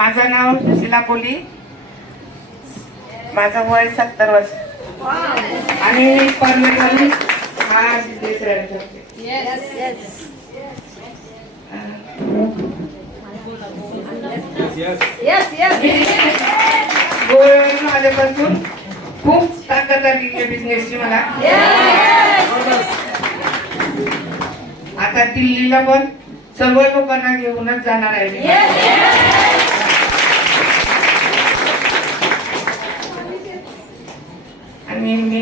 दापोली माझं वय सत्तर वर्ष. आणि परमेश्वरी हा बिझनेस रन करते गोव्यावरून आल्यापासून खूप ताकद आली या बिझनेसची मला. आता दिल्लीला पण सर्व लोकांना घेऊनच जाणार आहे আমি এমনি